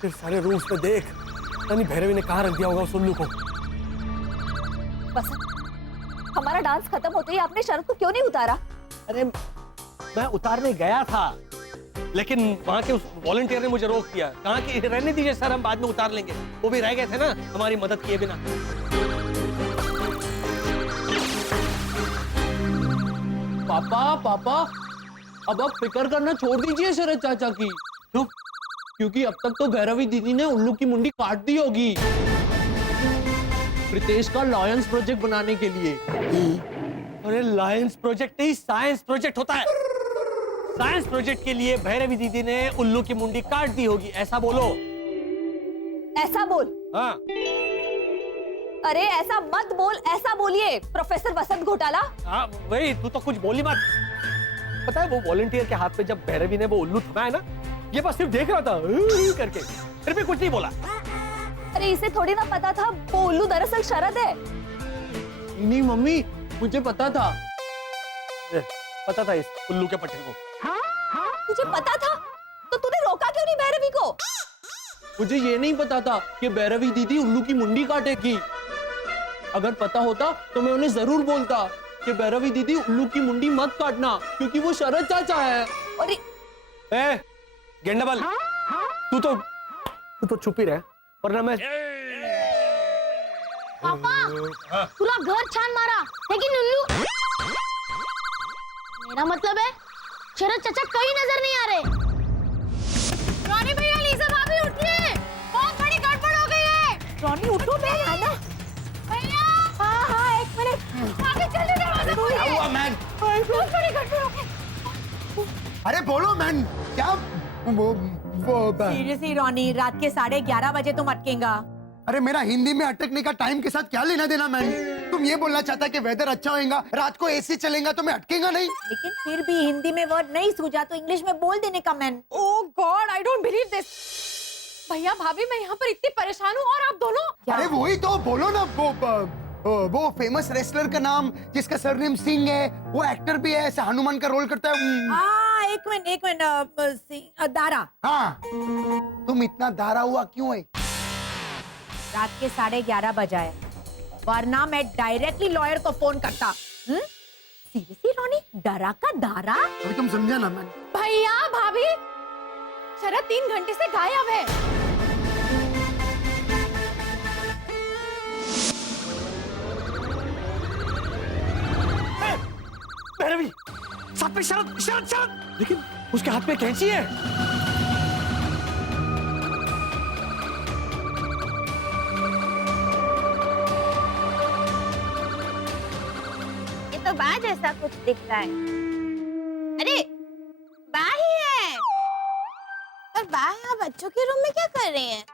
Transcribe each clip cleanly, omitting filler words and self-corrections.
फिर सारे रूम्स में देख, यानी भैरवी ने कहाँ रख दिया होगा उस उल्लू को। बसंत, हमारा डांस खत्म होते ही आपने शरद को क्यों नहीं उतारा? अरे मैं उतारने गया था, लेकिन वहां के उस वॉलंटियर ने मुझे रोक दिया। कहा कि रहने दीजिए सर, हम बाद में उतार लेंगे। वो भी रह गए थे ना हमारी मदद किए बिना। पापा अब आप फिक्र करना छोड़ दीजिए शरद चाचा की। क्यों? क्योंकि अब तक तो भैरवी दीदी ने उल्लू की मुंडी काट दी होगी प्रीतेश का लायंस प्रोजेक्ट बनाने के लिए। अरे लायंस प्रोजेक्ट नहीं, साइंस प्रोजेक्ट होता है। साइंस प्रोजेक्ट के लिए भैरवी दीदी ने उल्लू की मुंडी काट दी होगी, ऐसा बोलो। ऐसा बोल। हाँ। अरे ऐसा मत बोल, ऐसा बोलिए प्रोफेसर वसंत घोटाला। हाँ वही, तू तो कुछ बोली मत। पता है वो वॉलंटियर के हाथ पे जब भैरवी ने वो उल्लू थमाया ना, ये बस सिर्फ देख रहा था करके, फिर भी कुछ नहीं बोला। अरे इसे थोड़ी ना पता था वो उल्लू दरअसल शरद है। नहीं मम्मी, मुझे पता था। पता था इस उल्लू के पट्टे को। तुझे पता था तो तूने रोका क्यों नहीं भैरवी को? मुझे ये नहीं पता था कि भैरवी दीदी उल्लू की मुंडी काटेगी। अगर पता होता तो मैं उन्हें जरूर बोलता कि भैरवी दीदी उल्लू की मुंडी मत काटना, क्योंकि वो शरद चाचा है। अरे गेंडाबल, तू तो चुप ही रह, वरना मैं। पापा पूरा घर छान मारा, लेकिन उल्लू, मेरा मतलब है शरद चाचा कहीं नजर नहीं आ रहे। रॉनी भैया, लीजा भाभी उठिए, बहुत बड़ी गड़बड़ हो गई है। रॉनी उठो बे, आना। भैया हाँ एक मिनट। भाभी जल्दी दरवाजा खोलिए। क्या हुआ मैन? बहुत बड़ी गड़बड़ हो गई। अरे बोलो मैन, क्या वो सीरियसली रॉनी, रात के 11:30 बजे तुम अटकेगा? अरे मेरा हिंदी में अटकने का टाइम के साथ क्या लेना देना मैन? तुम ये बोलना चाहता कि वेदर अच्छा होगा, रात को एसी चलेगा तो मैं अटकेगा नहीं? लेकिन फिर भी हिंदी में वर्ड नहीं सूझा तो इंग्लिश में बोल देने का man. Oh God, I don't believe this. भैया भाभी, मैं यहाँ पर इतनी परेशान हूँ और आप दोनों। अरे वही तो बोलो ना, वो फेमस रेसलर का नाम जिसका सरनेम सिंह है, वो एक्टर भी है, ऐसा हनुमान का रोल करता है। हाँ एक मिनट, दारा। हाँ, तुम इतना दारा हुआ क्यों है? रात के 11:30 बजा है, वरना मैं डायरेक्टली लॉयर को फोन करता। सीरियसली रॉनी, डरा का दारा? अभी तुम समझा ना मैन? भैया भाभी, शरद 3 घंटे से गायब है। भैरवी, साथ में शरद, लेकिन उसके हाथ में कैंची है। ये तो बा जैसा कुछ दिखता है। अरे बा ही है। पर बा यहाँ बच्चों के रूम में क्या कर रही है?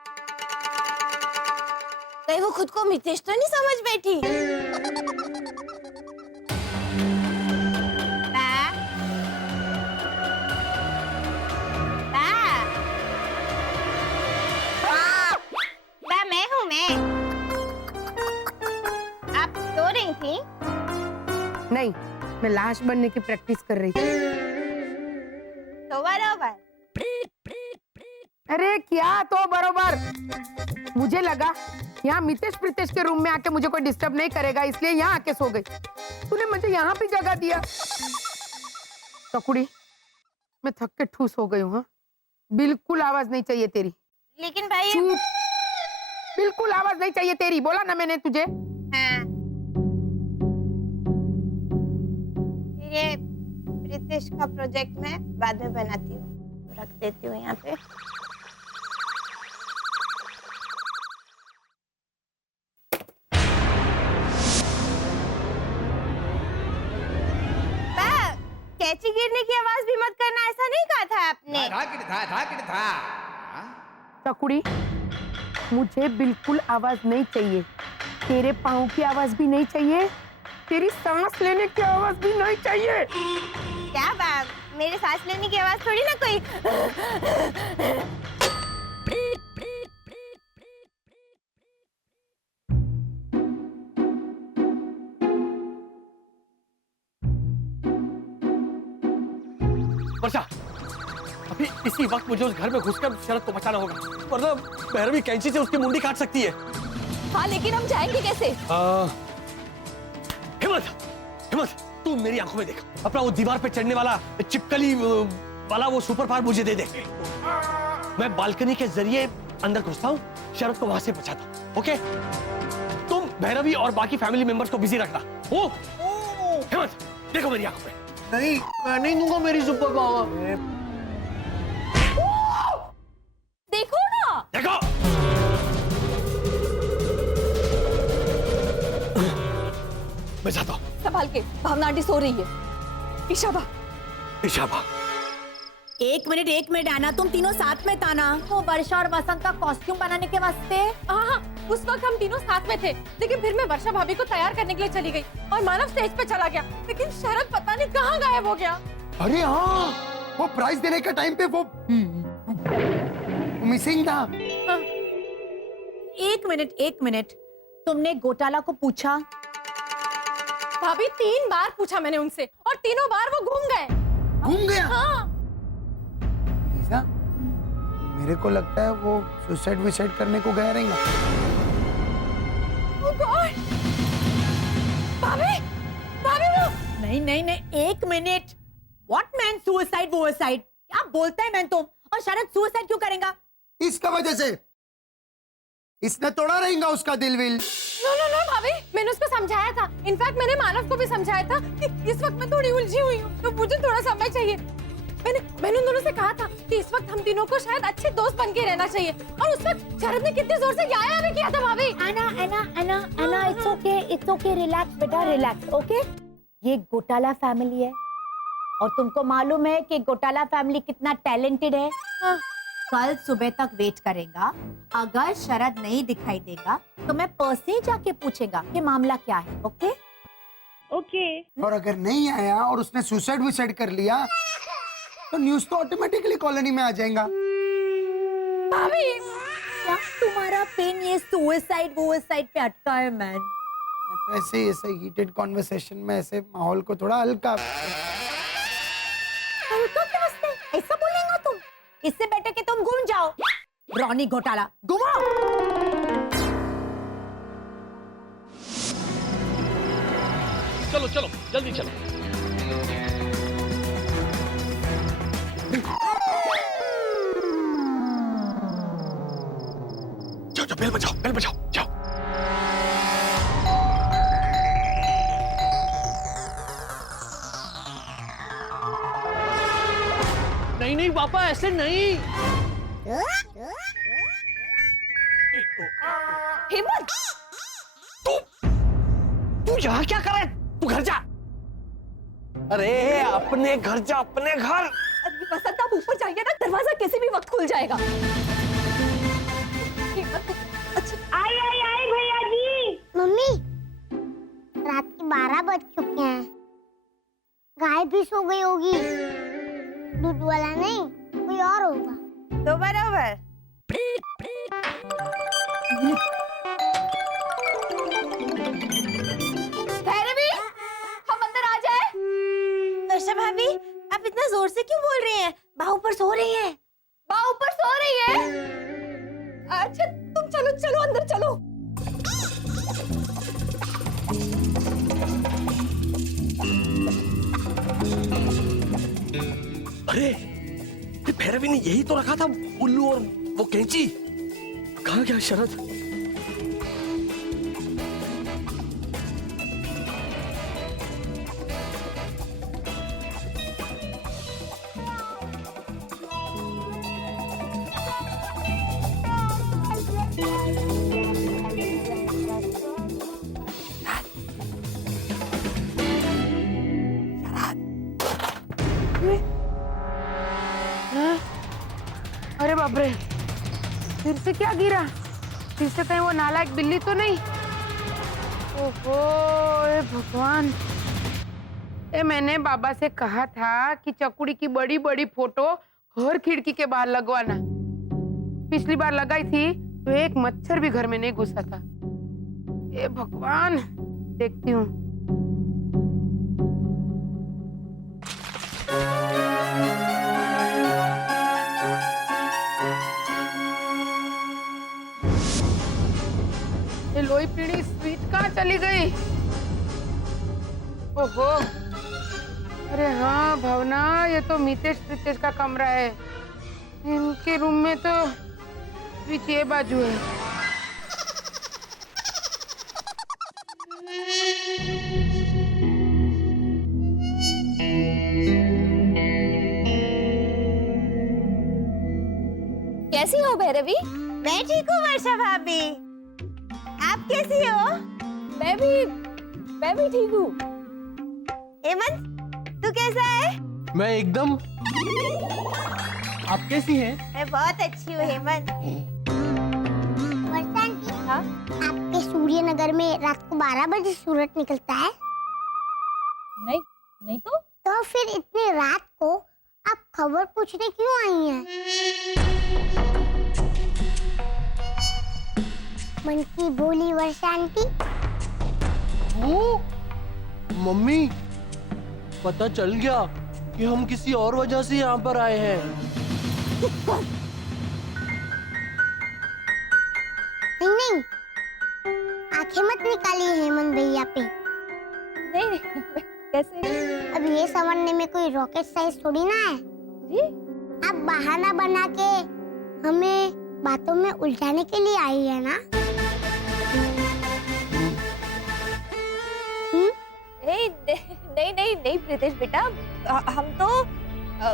कहीं वो खुद को मितेश तो नहीं समझ बैठी? बा, बा मैं हूँ मैं। आप सो रही थी? नहीं, मैं लाश बनने की प्रैक्टिस कर रही थी। तो बराबर। अरे क्या तो बरोबर, मुझे लगा यहाँ मितेश प्रीतेश के रूम में आके मुझे कोई डिस्टर्ब नहीं करेगा, इसलिए यहाँ आके सो गई। तूने मुझे यहाँ भी जगह दिया। टकुड़ी, मैं थक के ठूस हो गई हूँ। हाँ? बिल्कुल आवाज नहीं चाहिए तेरी। लेकिन भाई चुप, बिल्कुल आवाज नहीं चाहिए तेरी, बोला ना मैंने तुझे। हाँ। ये प्रीतेश का प्रोजेक्ट मैं बाद में बनाती हूँ, रख देती हूँ यहाँ पे। कैची गिरने की आवाज भी मत करना, ऐसा नहीं कहा था आपने? टकुड़ी, मुझे बिल्कुल आवाज नहीं चाहिए। तेरे पाँव की आवाज भी नहीं चाहिए, तेरी सांस लेने की आवाज भी नहीं चाहिए। क्या बात, मेरे सांस लेने की आवाज थोड़ी ना कोई। वर्षा, इसी वक्त मुझे उस घर में घुसकर शरद को बचाना होगा, वरना भैरवी कैंची से उसकी मुंडी काट सकती है। हाँ लेकिन हम जाएंगे कैसे? हिम्मत, हिम्मत, तू मेरी आंखों में देख, अपना वो दीवार पे चढ़ने वाला चिपकली वाला वो सुपर पावर मुझे दे दे। मैं बालकनी के जरिए अंदर घुसता हूँ, शरद को वहां से बचाता हूँ। ओके? तुम भैरवी और बाकी फैमिली मेंबर्स को बिजी रखना। ओ हिम्मत, देखो मेरी आंखों में। नहीं, मैं नहीं दूंगा मेरी सुपर पावर। देखो ना। देखो, मैं जाता हूँ। संभाल के, भावना आंटी सो रही है। इशाबा, इशाबा, एक मिनट आना, तुम तीनों साथ में था ना वो वर्षा और वसंत का कॉस्ट्यूम बनाने के वास्ते? हाँ, उस वक्त हम तीनों साथ में थे, लेकिन फिर मैं वर्षा भाभी को तैयार करने के लिए चली गई और मानव स्टेज पे चला गया, लेकिन शरद पता नहीं कहाँ गायब हो गया। अरे हाँ, वो प्राइज देने के टाइम पे वो मिसिंग था। हाँ। एक मिनट, तुमने घोटाला को पूछा? भाभी 3 बार पूछा मैंने उनसे और तीनों बार वो घूम गए। घूम गया? हाँ। लीजा, मेरे को लगता है वो सुसाइड करने को गया रहेगा। Oh God! भाभी, भाभी वो नहीं, एक मिनट। What man suicide? क्या बोलता है मैन तुम? और शरद सुसाइड क्यों करेगा? इसका वजह से इसने तोड़ा रहेगा उसका दिल विल। नो भाभी, मैंने उसको समझाया था। इनफैक्ट मैंने मानव को भी समझाया था कि इस वक्त मैं थोड़ी उलझी हुई हूँ, तो मुझे थोड़ा समय चाहिए। मैंने उन दोनों से कहा था कि इस वक्त हम तीनों को शायद अच्छे दोस्त बन के रहना चाहिए, और उस वक्त शरद ने कितने जोर से याया भी किया था भाभी। एना, इट्स ओके, रिलैक्स बेटा, रिलैक्स, ओके? ये घोटाला फैमिली है और तुमको मालूम है कि घोटाला फैमिली कितना टैलेंटेड है। हाँ। कल सुबह तक वेट करेगा, अगर शरद नहीं दिखाई देगा तो मैं पर्सनली जाके पूछेगा कि मामला क्या है। ओके? और अगर नहीं आया और उसने सुसाइड कर लिया तो न्यूज तो ऑटोमेटिकली कॉलोनी में आ जाएगा। भाभी, क्या तुम्हारा पेन ये सुसाइड पे अटका है मैन? तो ऐसे हीटेड कॉन्वर्सेशन में ऐसे माहौल को थोड़ा हल्का ऐसा बोलेगा तुम? इससे बेटर कि तुम घूम जाओ। रॉनी घोटाला, घुमाओ। चलो चलो, जल्दी चलो। जाओ, बेल बजाओ, जाओ। नहीं पापा, ऐसे नहीं। हिम्मत, तू यहाँ क्या कर रहा है? तू घर जा। अरे अपने घर जा, अपने घर। वसंत आप ऊपर जाइए ना, दरवाजा किसी भी वक्त खुल जाएगा। अच्छा, आई भैया जी। मम्मी, रात के 12 बज चुके हैं, गाय भी सो गई होगी। दूध वाला नहीं, कोई और होगा। तो बराबर। भैरवी, हम अंदर आ जाए। वर्षा भाभी, आप इतना जोर से क्यों बोल रही हैं? बाहु पर सो रही हैं। बा ऊपर सो रही है। अच्छा तुम चलो अंदर चलो। अरे ये भैरवी ने यही तो रखा था, उल्लू और वो कैंची। कहाँ गया शरद? अरे बाप रे, फिर से क्या गिरा? फिर से कहीं वो नालायक बिल्ली तो नहीं? ओहो, ए भगवान। मैंने बाबा से कहा था कि चकुड़ी की बड़ी बड़ी फोटो हर खिड़की के बाहर लगवाना। पिछली बार लगाई थी तो एक मच्छर भी घर में नहीं घुसा था। ए भगवान, देखती हूँ। ये लोई पीढ़ी स्वीट कहाँ चली गई? ओहो, अरे हाँ भावना, ये तो मितेश प्रीतेश का कमरा है। इनके रूम में तो स्विच ये बाजू है। कैसी हो भैरवी? मैं ठीक हूँ वर्षा भाभी, आप कैसी हो? मैं भी ठीक हूँ। हेमंत, तू कैसा है? मैं एकदम। आप कैसी हैं? मैं बहुत अच्छी हूँ हेमंत। वर्षा आंटी, आपके सूर्यनगर में रात को 12 बजे सूरज निकलता है? नहीं तो फिर इतनी रात को आप खबर पूछने क्यों आई हैं? मन की भोली वर्षा आंटी। ओ, मम्मी, पता चल गया कि हम किसी और वजह से यहाँ पर आए हैं। नहीं, आंखें मत निकालिए हेमंत भैया पे। नहीं कैसे? अब ये समझने में कोई रॉकेट साइंस थोड़ी ना है जी? आप बहाना बना के हमें बातों में उलझाने के लिए आई है ना? नहीं प्रीतेश बेटा, हम तो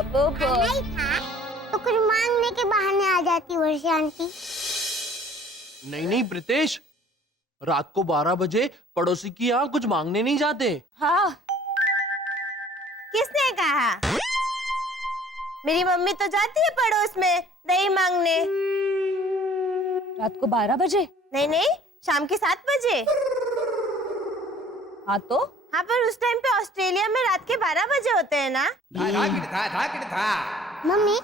नहीं था तो कुछ मांगने के बहाने आ जाती वर्षा आंटी। नहीं प्रीतेश, रात को 12 बजे पड़ोसी की यहाँ कुछ मांगने नहीं जाते। हाँ, किसने कहा? मेरी मम्मी तो जाती है पड़ोस में दही मांगने। रात को 12 बजे? नहीं, शाम के 7 बजे। हाँ तो? हाँ, पर उस टाइम पे ऑस्ट्रेलिया में रात के 12 बजे होते हैं ना? मम्मी,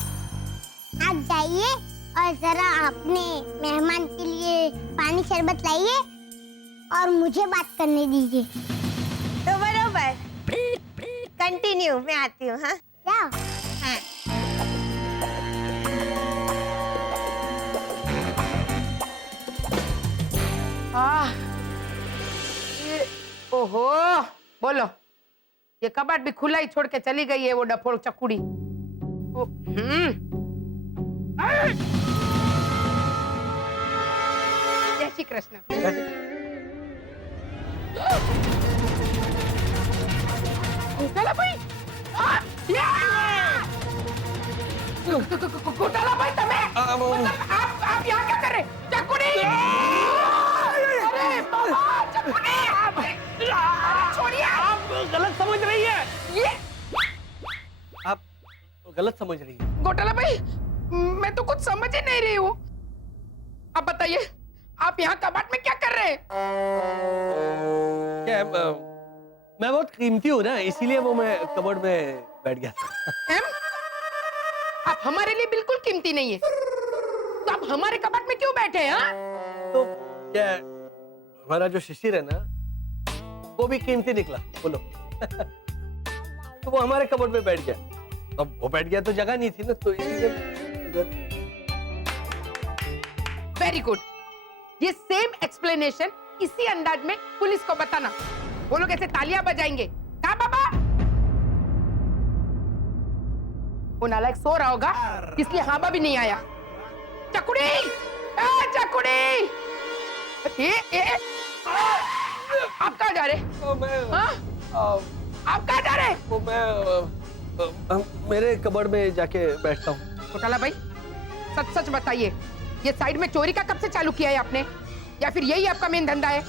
आप जाइए और जरा अपने मेहमान के लिए पानी शरबत लाइए और मुझे बात करने दीजिए। तो बरोबर, कंटिन्यू, मैं आती हूँ। हाँ, जाओ। हाँ। ओहो, बोलो, ये कबाट भी खुला ही छोड़ के चली गई है वो डफोड़ चकुड़ी। जय श्री कृष्ण। घोटाला भाई, घोटाला भाई, आप यहाँ क्या कर रहे? चकुड़ी! अरे बाबा, चकुड़ी! छोड़िए! आप गलत समझ रही है। ये आप गलत समझ रही है। घोटाला भाई, मैं तो कुछ समझ ही नहीं रही हूँ। आप बताइए, आप यहाँ कबाट में क्या कर रहे हैं? क्या मैं बहुत कीमती हूँ ना, इसीलिए वो मैं कबर्ड में बैठ गया था। आप हमारे लिए बिल्कुल कीमती नहीं है, तो आप हमारे कबाट में क्यों बैठे हैं? हाँ? तो क्या हमारा जो शिशिर है ना, वो भी कीमती निकला, बोलो। तो वो हमारे कबर्ड में बैठ गया। अब वो बैठ गया तो जगह नहीं थी ना, तो इसीलिए। वेरी गुड, ये सेम एक्सप्लेनेशन इसी अंदाज में पुलिस को बताना। वो लोग ऐसे तालियां बजाएंगे। कहाँ बाबा? वो नालायक सो रहा होगा, इसलिए हाबा भी नहीं आया। चकुड़ी, चकुड़ी! आप कहाँ जा रहे? आप कहाँ जा रहे? वो मैं मेरे कबर्ड में जाके बैठता हूँ। घोटाला भाई, सच सच बताइए, ये साइड में चोरी का कब से चालू किया है आपने, या फिर यही आपका मेन धंधा है?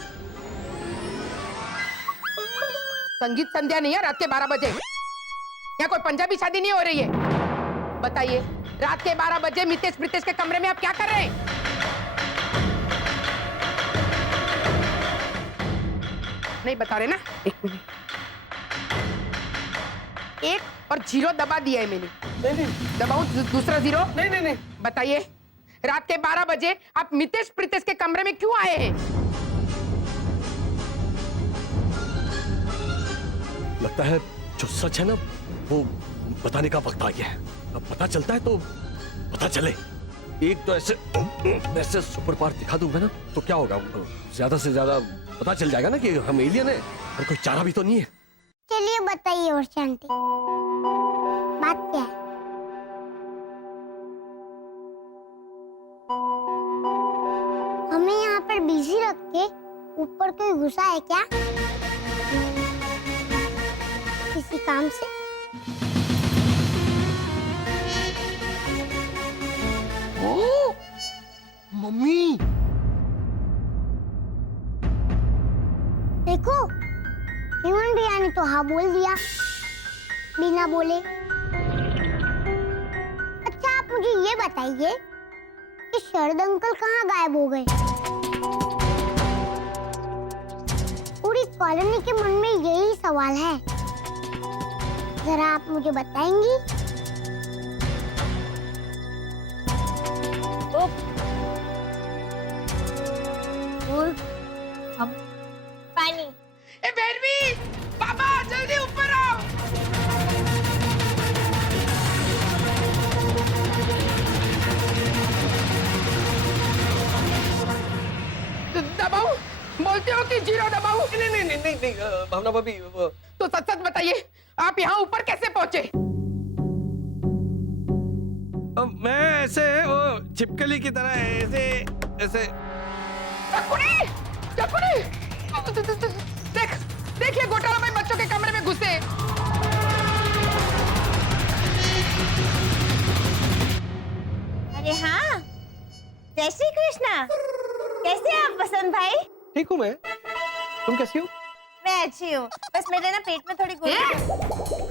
संगीत संध्या नहीं है रात के 12 बजे। यहाँ कोई पंजाबी शादी नहीं हो रही है। बताइए, रात के 12 बजे मितेश प्रीतेश के कमरे में आप क्या कर रहे हैं? नहीं बता रहे ना? एक मिनट, 1 और 0 दबा दिया है मैंने। नहीं, दबाऊं दूसरा 0? नहीं। बताइए, रात के 12 बजे आप मितेश प्रीतेश के कमरे में क्यों आए हैं? लगता है जो सच है ना, वो बताने का वक्त आ गया है। अब पता चलता है तो पता चले। एक तो ऐसे ऐसे सुपर पावर दिखा दूंगा ना तो क्या होगा, ज्यादा से ज्यादा पता चल जाएगा ना कि हम एलियन है, और कोई चारा भी तो नहीं है। चलिए बताइए वर्षा आंटी, बात क्या है? हमें यहाँ पर बिजी रख के ऊपर कोई घुसा है क्या किसी काम से? ओ, मम्मी देखो, हेमंत भैया ने तो हाँ बोल दिया बिना बोले। अच्छा आप मुझे ये बताइए कि शरद अंकल कहाँ गायब हो गए? पूरी कॉलोनी के मन में यही सवाल है, जरा आप मुझे बताएंगी? हम पानी। ए भैरवी, बाबा जल्दी ऊपर आओ। दबाओ, बोलते हो कि जीरो दबाओ? नहीं भावना भाभी, तो सच सच बताइए, आप यहाँ ऊपर कैसे पहुँचे? मैं ऐसे वो छिपकली की तरह ऐसे ऐसे। चकुनी, चकुनी, देख, देखिए घोटाला भाई बच्चों के कमरे में घुसे। अरे हाँ, जय श्री कृष्णा। कैसे हैं आप वसंत भाई? ठीक हूँ मैं, तुम कैसी हो? मैं अच्छी हूँ, बस मेरे ना पेट में थोड़ी गोली।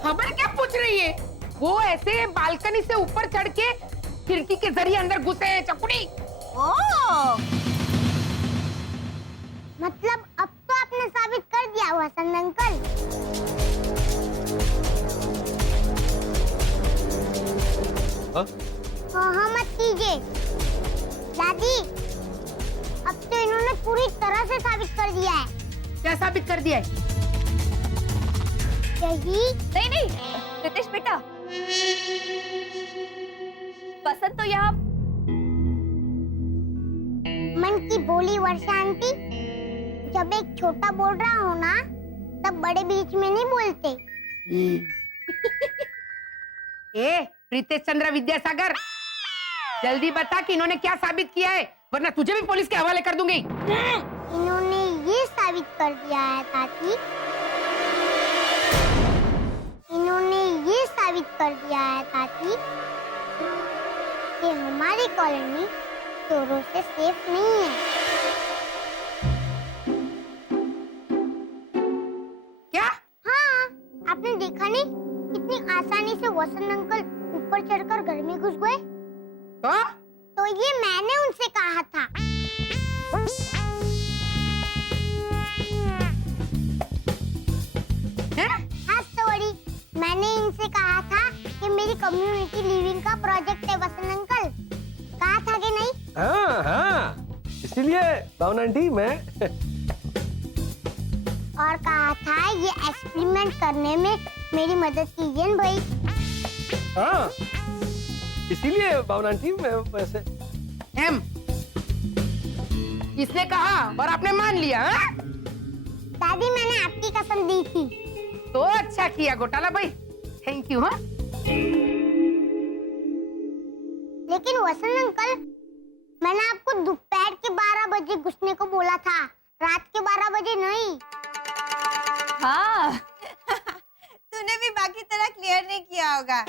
खबर क्या पूछ रही है? वो ऐसे बालकनी से ऊपर चढ़ के खिड़की के जरिए अंदर घुसे हैं चकुनी। ओह, मतलब अब तो आपने साबित कर दिया वसंत अंकल। हाँ मत कीजिए दादी, अब तो इन्होंने पूरी तरह से साबित कर दिया है। क्या साबित कर दिया है? यही नहीं, रितेश बेटा, वसंत तो यहाँ मन की बोली वर्षा आंटी, जब एक छोटा बोल रहा हो ना तब बड़े बीच में नहीं बोलते। ए प्रीतेश चंद्र विद्यासागर, जल्दी बता कि इन्होंने क्या साबित किया है, वरना तुझे भी पुलिस के हवाले कर दूंगी। इन्होंने ये साबित कर दिया है ताकि, इन्होंने ये साबित कर दिया है ताकि कि हमारी कॉलोनी चोरों से सेफ नहीं है। क्या? हाँ, आपने देखा नहीं कितनी आसानी से वसंत अंकल ऊपर चढ़कर घर में घुस गए? तो ये मैंने उनसे कहा था। हाँ सॉरी, मैंने इनसे कहा था कि मेरी कम्युनिटी लिविंग का प्रोजेक्ट है वसंत अंकल, कहा था कि नहीं? हाँ, इसीलिए भावना आंटी मैं और कहा था ये एक्सपेरिमेंट करने में मेरी मदद कीजिए न भाई। हाँ, इसीलिए भावना आंटी मैं वैसे। एम, इसने कहा और आपने मान लिया? हाँ? दादी मैंने आपकी कसम दी थी। तो अच्छा किया घोटाला भाई, थैंक यू। हाँ, लेकिन वसंत अंकल, मैंने आपको दोपहर के 12 बजे घुसने को बोला था, रात के 12 बजे नहीं। हाँ तूने भी बाकी तरह क्लियर नहीं किया होगा।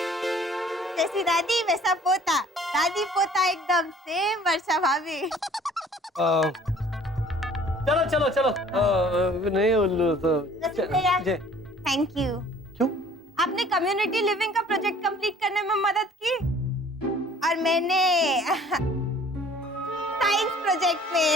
जैसी दादी वैसा पोता, दादी पोता एकदम सेम वर्षा भाभी। चलो नहीं उल्लू तो थैंक यू। क्यों? आपने कम्युनिटी लिविंग का प्रोजेक्ट कंप्लीट करने में मदद की और मैंने साइंस प्रोजेक्ट में।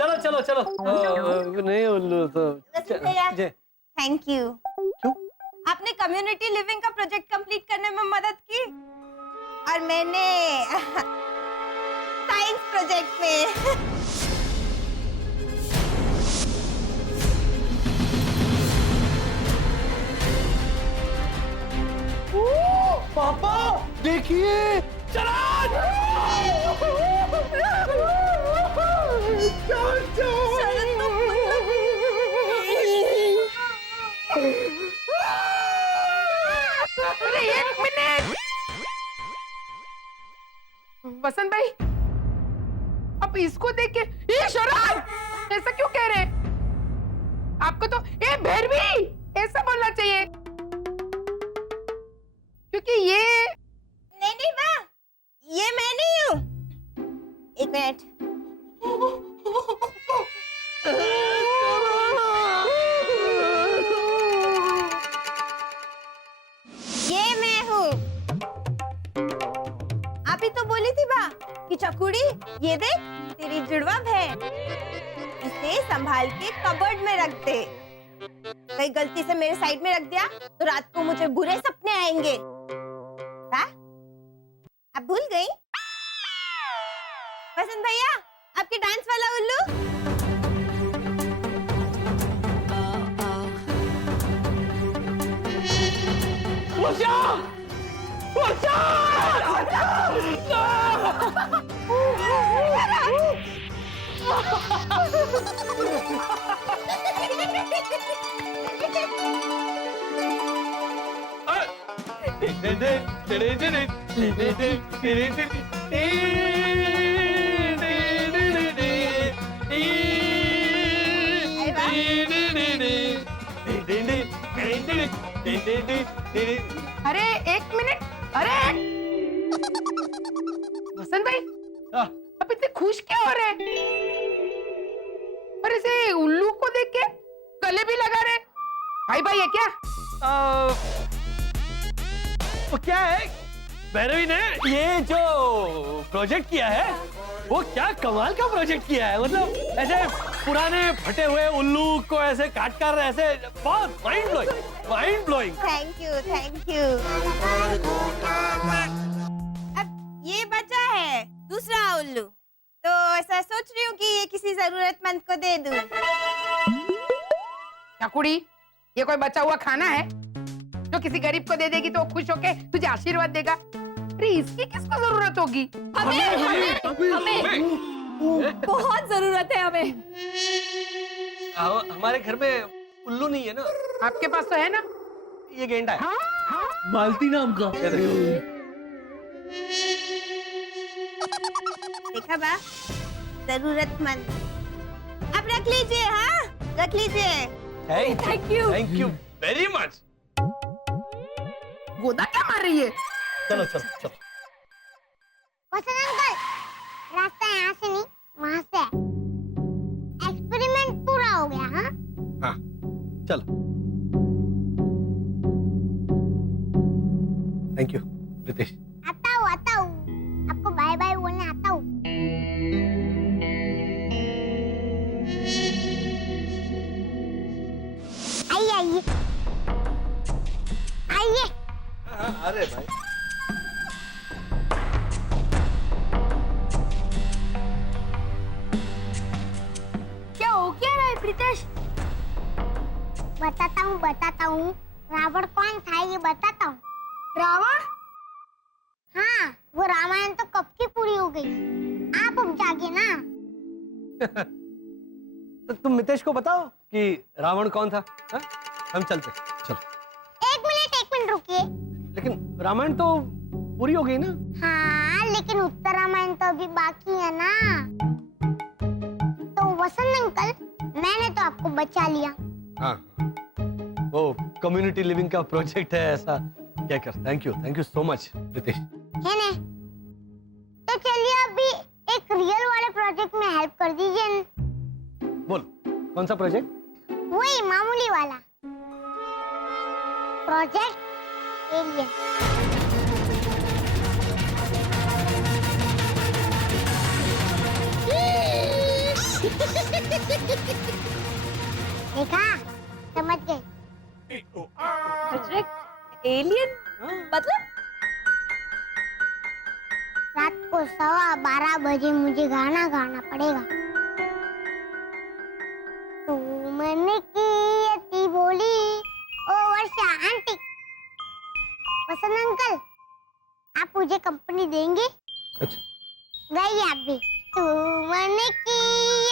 चलो नहीं उल्लू तो थैंक यू। क्यों? आपने कम्युनिटी लिविंग का प्रोजेक्ट कंप्लीट करने में मदद की और मैंने साइंस प्रोजेक्ट में। पापा देखिए अरे एक मिनट वसंत भाई, अब इसको देख के ये शराब ऐसा क्यों कह रहे? आपको तो ए भैरवी ऐसा बोलना चाहिए, क्योंकि ये नहीं माँ, ये मैं नहीं हूँ। एक मिनट। ये मैं हूँ। आप ही तो बोली थी बा कि चकुड़ी ये देख तेरी जुड़वा बहन, इसे संभाल के कबर्ड में रख दे। कहीं गलती से मेरे साइड में रख दिया तो रात को मुझे बुरे सपने आएंगे। हाँ? आप भूल गई? वसंत भैया, आपके डांस वाला उल्लू। अरे एक मिनट, अरे वसंत भाई, अब इतने खुश क्या हो रहे? और इसे उल्लू को देख के गले भी लगा रहे। भाई भाई है क्या? तो क्या है भैरवी ने ये जो प्रोजेक्ट किया है वो क्या कमाल का प्रोजेक्ट किया है। मतलब ऐसे पुराने फटे हुए उल्लू को ऐसे काट कर ऐसे बहुत mind blowing. Thank you, thank you. अब ये बचा है दूसरा उल्लू, तो ऐसा सोच रही हूँ कि ये किसी जरूरतमंद को दे दूं। चकुड़ी, ये कोई बचा हुआ खाना है जो किसी गरीब को दे देगी तो वो खुश होके तुझे आशीर्वाद देगा? अरे इसकी किसको जरूरत होगी? हमें बहुत जरूरत है हमें। हमारे घर में उल्लू नहीं है ना। आपके पास तो है ना? ये गेंडा है। मालती नाम का। देखा बा, जरूरतमंद। अब रख लीजिए। हाँ, रख लीजिए। Thank you very much. गोदा क्या मार रही है? चलो। वसंत अंकल, रास्ता यहाँ से नहीं, वहाँ से है। एक्सपेरिमेंट पूरा हो गया। हाँ हाँ चलो। Thank you Pritesh. आता हूँ आपको बाय बाय बोलने आता हूँ। आइए अरे भाई क्या हो क्या रहा है प्रीतेश? बताता हूँ। रावण कौन था ये बताता हूँ। रावण? हाँ, वो रामायण तो कब की पूरी हो गई। आप अब जागे ना। तो तुम मितेश को बताओ कि रावण कौन था। हा? हम चलते चलो। एक मिनट रुकिए। लेकिन रामायण तो पूरी हो गई ना। हाँ, लेकिन उत्तर रामायण तो अभी बाकी है ना। तो वसंत अंकल, मैंने तो आपको बचा लिया। हाँ वो कम्युनिटी लिविंग का प्रोजेक्ट है ऐसा क्या कर। Thank you so much Pritesh. है ना? तो चलिए अभी एक रियल वाले प्रोजेक्ट में हेल्प कर दीजिए। बोल कौन सा प्रोजेक्ट? वही मामूली वाला प्रोजेक्ट एलियन। देखा, समझ गए। एलियन मतलब? रात को 12:15 बजे मुझे गाना गाना पड़ेगा। तू मन की अति बोली ओ वर्षा आंटी। वसंत अंकल, आप मुझे कंपनी देंगे? अच्छा, गाइए आप भी। तू मन की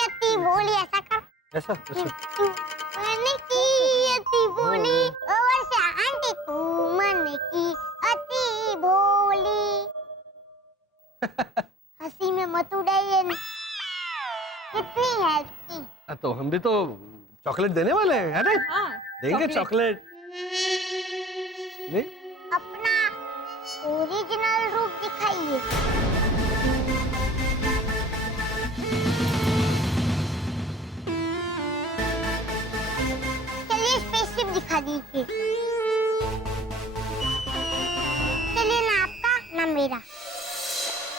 अति बोली, ऐसा कर। ऐसा तू मन की अति बोली ओ वर्षा आंटी, तू मन की अति भोली। हंसी में मत उड़ाइए, कितनी है इसकी? तो हम भी तो चॉकलेट देने वाले हैं, है ना? हाँ, देंगे चॉकलेट। नहीं? अपना ओरिजिनल रूप दिखाइए। चलिए स्पेसशिप दिखा दीजिए। चलिए ना आपका ना मेरा,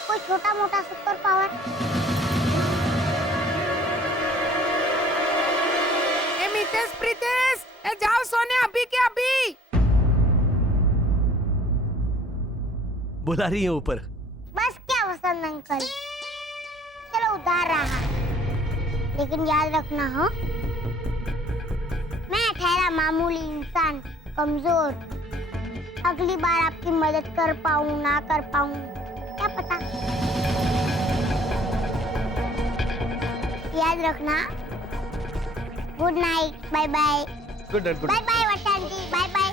कोई छोटा मोटा सुपर पावर। ए मितेश प्रीतेश, ए जाओ सोने अभी के अभी। बुला रही है ऊपर। बस क्या वसंत अंकल, चलो उधार रहा, लेकिन याद रखना हो, मैं ठहरा मामूली इंसान, कमजोर। अगली बार आपकी मदद कर पाऊं ना कर पाऊं, क्या पता। याद रखना। Good night, bye bye. Good night, good bye bye Vasant ji, bye bye.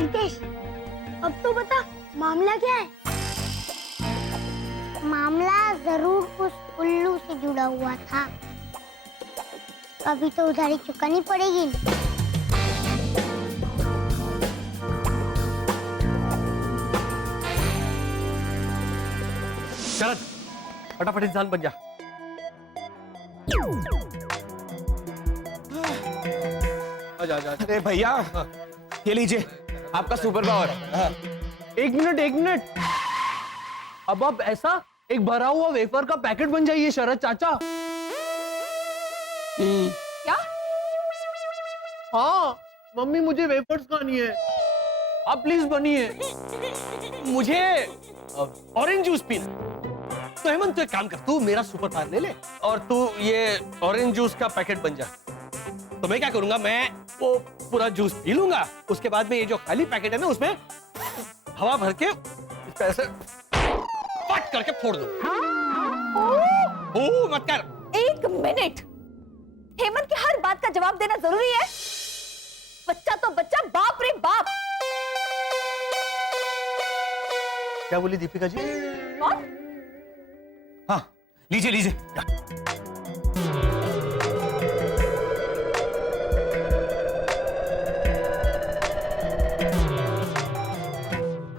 Nitesh, अब तो बता मामला क्या है? मामला जरूर उस उल्लू से जुड़ा हुआ था। अभी तो उधारी चुकानी पड़ेगी। शरद, फटाफट इंसान बन जा। आजा, आजा, आजा। अरे भैया, ये लीजिए आपका सुपर पावर। एक मिनट। अब आप ऐसा एक भरा हुआ वेफर का पैकेट बन जाइए शरद चाचा। क्या? हाँ, मम्मी मुझे वेफर्स खानी है, आप प्लीज बनिए। मुझे ऑरेंज जूस पीना। तो हेमंत, तू एक काम कर, तू मेरा सुपर पावर ले ले और तू ये ऑरेंज जूस का पैकेट बन जा। तो मैं क्या करूंगा, मैं वो पूरा जूस पी लूंगा, उसके बाद में ये जो खाली पैकेट है ना, उसमें हवा भर के इसको ऐसे फट करके फोड़ दूंगा। ओ मत कर। एक मिनट, हेमंत की हर बात का जवाब देना जरूरी है? बच्चा तो बच्चा, बाप रे बाप। क्या बोली दीपिका जी? कौन? हाँ, लीजिए।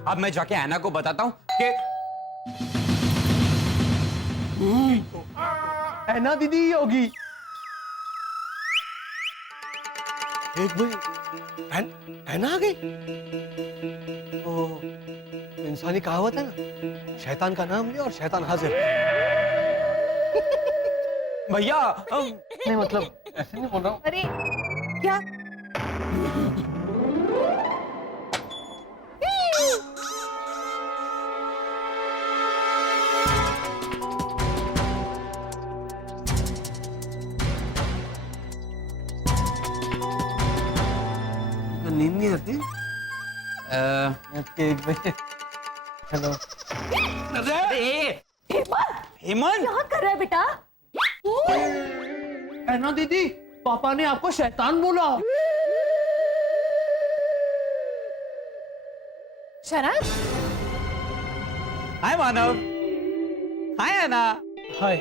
अब मैं जाके ऐना को बताता हूँ कि ऐना दीदी ही होगी। एक मिनट, ऐना आ गई? ओ, इंसानी कहावत है ना, शैतान का नाम ले और शैतान हाजिर। भैया नहीं मतलब ऐसे नहीं बोल रहा हूँ। अरे क्या? नींद नहीं आती? हेलो। हेमंत, क्या कर रहा है बेटा? ऐना दीदी, पापा ने आपको शैतान बोला। शरद, हाय मानव। हाय ऐना। हाय,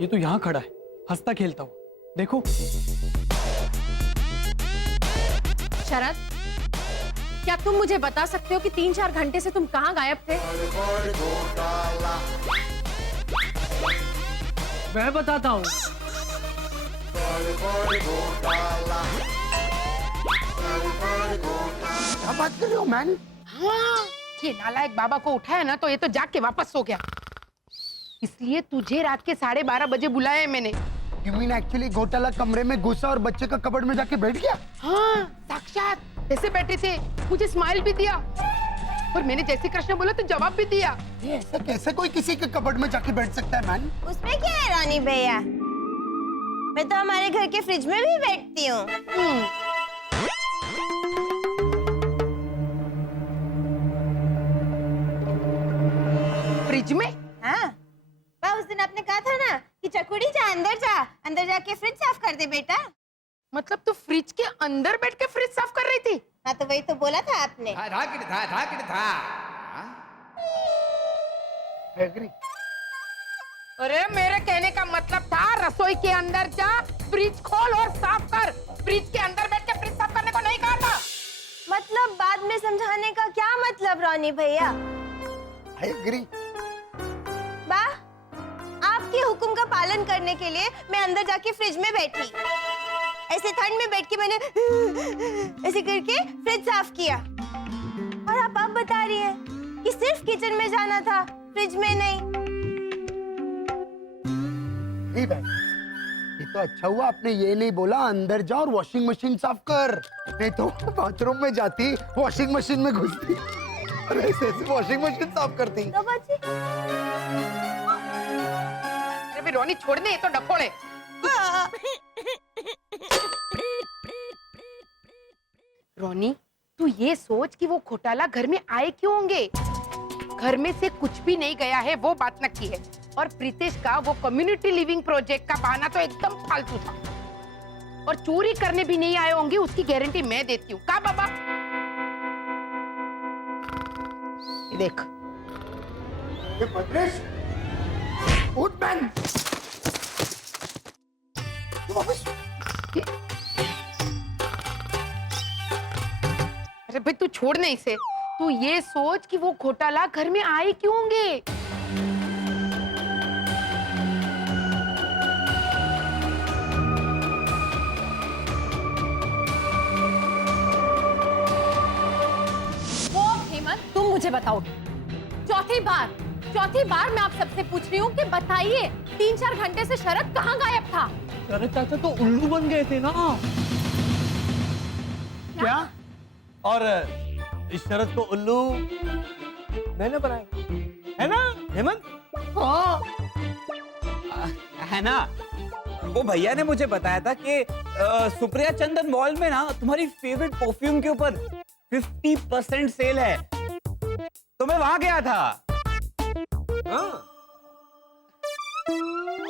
ये तो यहाँ खड़ा है हंसता खेलता हुआ, देखो। शरद, क्या तुम मुझे बता सकते हो कि 3-4 घंटे से तुम कहाँ गायब थे? मैं बताता हूँ। क्या बात कर रहे हो मैन? हाँ, ये नालायक बाबा को उठाया ना तो ये तो जाग के वापस सो गया। इसलिए तुझे रात के 12:30 बजे बुलाया है मैंने यू मीन एक्चुअली घोटाला कमरे में घुसा और बच्चे का कबर्ड में जाके बैठ गया? हाँ साक्षात ऐसे बैठे थे, मुझे स्माइल भी दिया और मैंने जैसे कृष्ण बोला तो जवाब भी दिया। ये ऐसा कैसे कोई किसी के कबर्ड में जाके बैठ सकता है मैन? उसमें क्या है रानी भैया, मैं तो हमारे घर के फ्रिज में भी बैठती हूँ। फ्रिज में? हाँ, उस दिन आपने कहा था ना कि चकुड़ी जा, अंदर जाके फ्रिज साफ कर दे बेटा। मतलब तू फ्रिज के अंदर बैठ के फ्रिज साफ कर रही थी? हाँ तो वही तो बोला था आपने। एग्री। अरे मेरे कहने का मतलब था रसोई के अंदर जा, फ्रिज खोल और साफ कर। फ्रिज के अंदर बैठ के फ्रिज साफ करने को नहीं कहा था। मतलब बाद में समझाने का क्या मतलब रानी भैया? I agree. बा, आपके हुक्म का पालन करने के लिए मैं अंदर जाके फ्रिज में बैठी। ऐसे ठंड में बैठ के मैंने ऐसे करके फ्रिज साफ किया। और आप बता रही हैं कि सिर्फ किचन में जाना था, फ्रिज में नहीं। ठीक है, ये तो अच्छा हुआ आपने ये नहीं बोला अंदर जा और वॉशिंग मशीन साफ कर, नहीं तो बाथरूम में जाती, वॉशिंग मशीन में घुसती और ऐसे ऐसे वॉशिंग मशीन साफ करती। तो बच्ची अरे रोनी छोड़ दे, ये तो डफोड़े। रोनी तू ये सोच कि वो घोटाला घर में आए क्यों होंगे। घर में से कुछ भी नहीं गया है, वो बात नक्की है। और प्रीतेश का वो कम्युनिटी लिविंग प्रोजेक्ट का बहाना तो एकदम फालतू था। और चोरी करने भी नहीं आए होंगे, उसकी गारंटी मैं देती हूँ। का बाबा ये देख, ये भद्रेश, उठ मैन, तू वापस। अरे भाई तू छोड़ नहीं इसे। तू ये सोच कि वो घोटाला घर में आए क्यों होंगे। वो हेमंत, तुम मुझे बताओगे। चौथी बार मैं आप सबसे पूछ रही हूँ कि बताइए 3-4 घंटे से शरद कहाँ गायब था? अरे चाचा तो उल्लू बन गए थे ना। क्या? और इस शरद को उल्लू मैंने बनाया, है ना हेमंत? हाँ, है ना, वो भैया ने मुझे बताया था कि सुप्रिया चंदन मॉल में ना तुम्हारी फेवरेट परफ्यूम के ऊपर 50% सेल है, तो मैं वहां गया था। हाँ।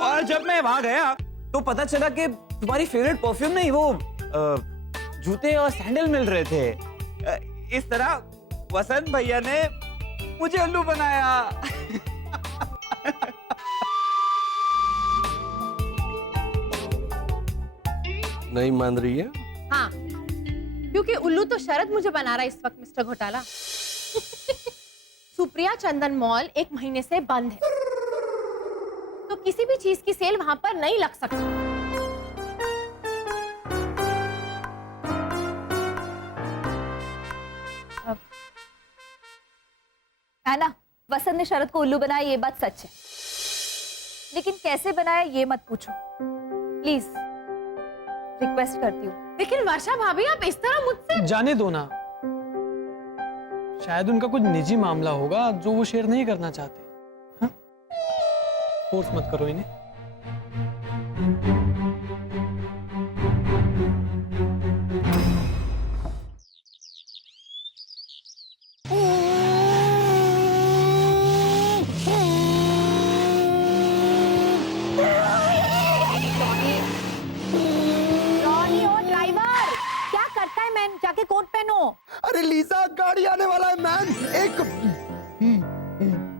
और जब मैं वहां गया तो पता चला कि तुम्हारी फेवरेट परफ्यूम नहीं, वो जूते और सैंडल मिल रहे थे। इस तरह वसंत भैया ने मुझे उल्लू बनाया। नहीं मान रही है? हाँ, क्योंकि उल्लू तो शरद मुझे बना रहा है इस वक्त मिस्टर घोटाला। सुप्रिया चंदन मॉल 1 महीने से बंद है, तो किसी भी चीज की सेल वहां पर नहीं लग सकती। है ना, वसंत ने शरद को उल्लू बनाया, ये बात सच है। लेकिन कैसे बनाया ये मत पूछो प्लीज, रिक्वेस्ट करती हूँ। लेकिन वर्षा भाभी, आप इस तरह मुझसे। जाने दो ना, शायद उनका कुछ निजी मामला होगा जो वो शेयर नहीं करना चाहते। हाँ? फोर्स मत करो इन्हें। जाके कोट पहनो। अरे लीजा, गाड़ी आने वाला है मैन। एक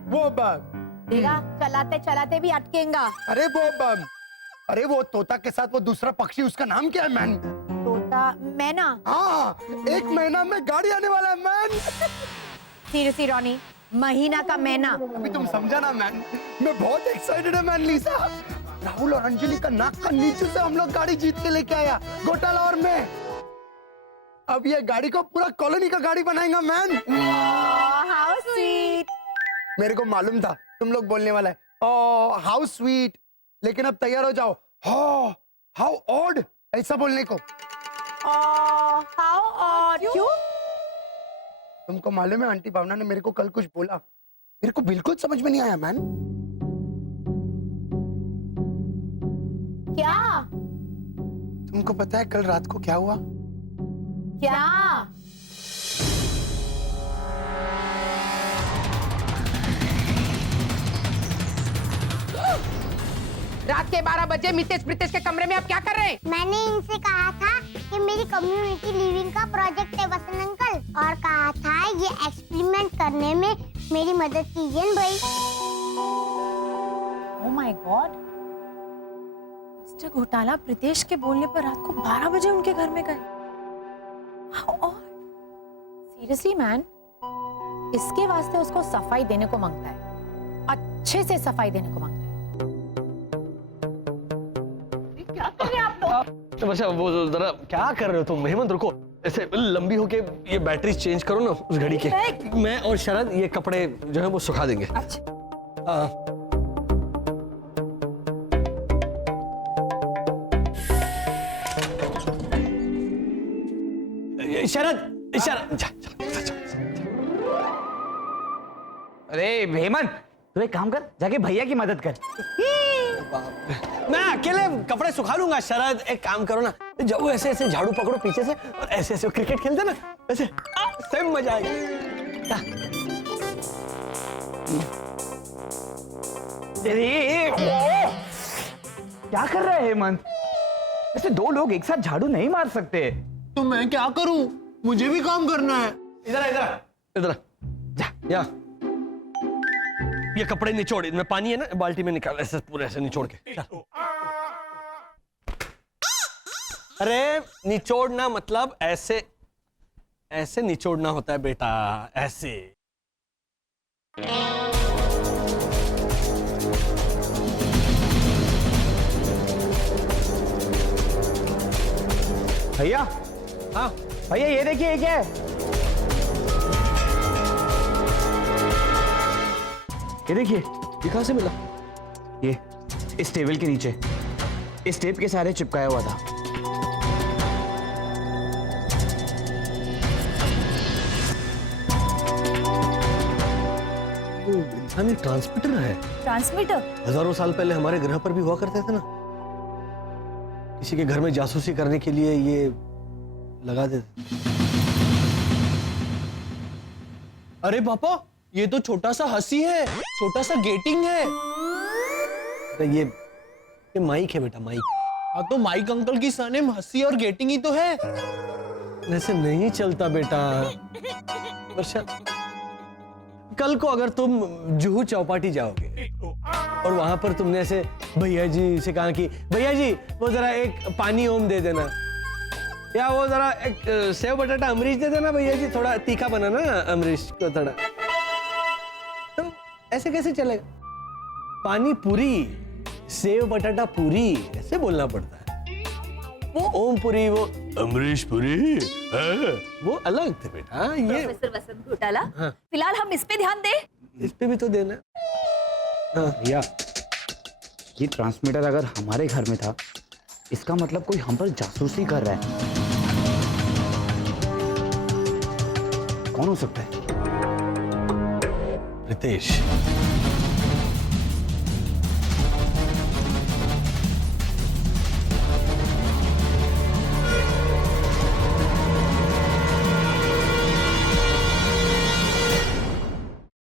वो बम देखा, चलाते चलाते भी अटकेगा। अरे वो बम, अरे वो तोता के साथ वो दूसरा पक्षी, उसका नाम क्या है मैन? तोता, मैना। हाँ, 1 महीना में गाड़ी आने वाला है मैन। सीरियसली रॉनी, महीना का मैना। अभी तुम समझा ना मैन, मैं बहुत एक्साइटेड है मैन। लीजा, राहुल और अंजलि का नाक का नीचे से हम लोग गाड़ी जीत के लेके आया, घोटाला और मैं। अब ये गाड़ी को पूरा कॉलोनी का गाड़ी बनाएगा मैन। How sweet. मेरे को मालूम था तुम लोग बोलने वाला है, ओह हाउ स्वीट। लेकिन अब तैयार हो जाओ, हाउ ऑड ऐसा बोलने को। हाउ ऑड क्यों? तुमको मालूम है आंटी भावना ने मेरे को कल कुछ बोला, मेरे को बिल्कुल समझ में नहीं आया मैन। क्या? तुमको पता है कल रात को क्या हुआ? क्या? रात के 12 बजे मितेश प्रीतेश के कमरे में आप क्या कर रहे हैं? मैंने इनसे कहा था कि मेरी कम्युनिटी लिविंग का प्रोजेक्ट है वसंत अंकल, और कहा था ये एक्सपेरिमेंट करने में मेरी मदद कीजिए भाई। ओह माय गॉड, मिस्टर घोटाला प्रीतेश के बोलने पर रात को 12 बजे उनके घर में गए। सीरियसली मैन, इसके वास्ते उसको सफाई देने को मांगता है, अच्छे से सफाई देने को मांगता है। क्या कर रहे हैं आप लोग? तो बस वो जरा क्या कर रहे हो तुम? हेमंत रुको, ऐसे लंबी होके ये बैटरी चेंज करो ना उस घड़ी के। मैं और शरद ये कपड़े जो है वो सुखा देंगे। अच्छा। शरद शरद अरे हेमंत, तू एक काम कर, जाके भैया की मदद कर। मैं अकेले कपड़े सुखा लूंगा। शरद एक काम करो ना, जब वो ऐसे ऐसे झाड़ू पकड़ो पीछे से और ऐसे ऐसे क्रिकेट खेलते ना, ऐसे सेम मजा आएगा। क्या कर रहा है हेमंत? ऐसे दो लोग एक साथ झाड़ू नहीं मार सकते। तो मैं क्या करूं? मुझे भी काम करना है। इधर इधर इधर जा या ये कपड़े निचोड़, इनमें पानी है ना, बाल्टी में निकाल, ऐसे पूरे ऐसे निचोड़ के। अरे निचोड़ना मतलब ऐसे ऐसे निचोड़ना होता है बेटा, ऐसे। भैया, हाँ भैया ये देखिए, ये क्या है? ये देखिए, ये कहां से मिला? ये इस टेबल के नीचे इस टेप के सहारे चिपकाया हुआ था। इंसानी ट्रांसमीटर है। ट्रांसमीटर? हजारों साल पहले हमारे ग्रह पर भी हुआ करते थे ना, किसी के घर में जासूसी करने के लिए ये लगा देते। अरे पापा, ये तो छोटा सा हंसी है, छोटा सा गेटिंग है। अरे ये माइक है बेटा, माइक। हाँ तो माइक अंकल की सरनेम हंसी और गेटिंग ही तो है। ऐसे नहीं चलता बेटा। वर्षा, कल को अगर तुम जुहू चौपाटी जाओगे और वहां पर तुमने ऐसे भैया जी से कहा कि भैया जी वो जरा एक पानी ओम दे देना, या वो जरा एक सेव बटाटा अमरीश दे देना भैया जी, थोड़ा तीखा बनाना अमरीश को थोड़ा, तो ऐसे कैसे चलेगा? पानी पूरी, सेव बटाटा पूरी, ऐसे बोलना पड़ता है। वो ओम पुरी, वो अमरीश पुरी, वो अलग थे बेटा। ये प्रोफेसर वसंत घोटाला, हाँ। फिलहाल हम इस पे ध्यान दें। इस पे भी तो देना। हाँ। भैया, ये ट्रांसमीटर अगर हमारे घर में था, इसका मतलब कोई हम पर जासूसी कर रहा है। कौन हो सकता है? रितेश।